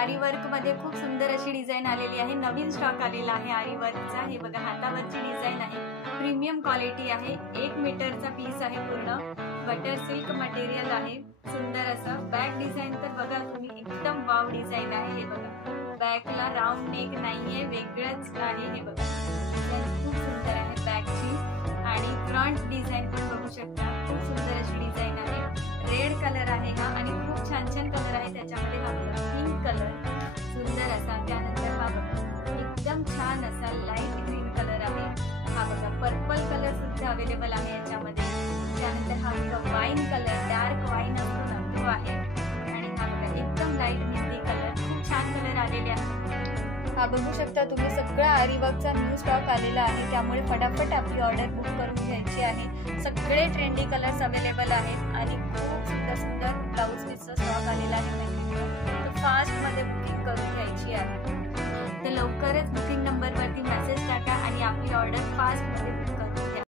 आरी वर्क मध्ये खूप सुंदर अशी डिझाईन आलेली आहे। नवीन स्टॉक आलेला आहे आरी वर्कचा। हे बघा हातावरची डिझाईन आहे, प्रीमियम क्वालिटी आहे, 1 मीटरचा पीस आहे, पूर्ण बटर सिल्क मटेरियल आहे, सुंदर असं। बॅक डिझाईन तर बघा तुम्ही, एकदम वाव डिझाईन आहे। हे बघा बॅकला राऊंड नेक नाहीये, वेगळंच आहे। हे बघा खूप सुंदर आहे बॅकची। आणि फ्रंट डिझाईन पण बघू शकता, खूप सुंदर अशी डिझाईन आहे। रेड कलर आहे हा आणि खूप छान छान कलर आहे त्याच्यामध्ये। हा बघा पिंक कलर सुंदर असा, त्यानंतर हा बघा एकदम छान असा लाईट ग्रीन कलर आहे। हा बघा पर्पल कलर सुद्धा अवेलेबल आहे याच्यामध्ये। त्यानंतर हा बघा वाईन कलर, डार्क वाईन असतो ना तो आहे। आणि हा बघा एकदम लाईट मेहंदी कलर, खूप छान कलर आलेले आहेत। हा बघू शकता तुम्ही, सगळा आरी वर्कचा न्यू स्टॉक आलेला आहे, त्यामुळे फटाफट आपली ऑर्डर बुक करून घ्यायची आहे। सगळे ट्रेंडी कलर्स अवेलेबल आहेत आणि खूप सुंदर सुंदर ब्लाउज पीसचा स्टॉक आलेला आहे, तर फास्ट मध्ये बुकिंग करून घ्यायची आहे। तर लवकरच बुकिंग नंबरवरती मेसेज टाका आणि आपली ऑर्डर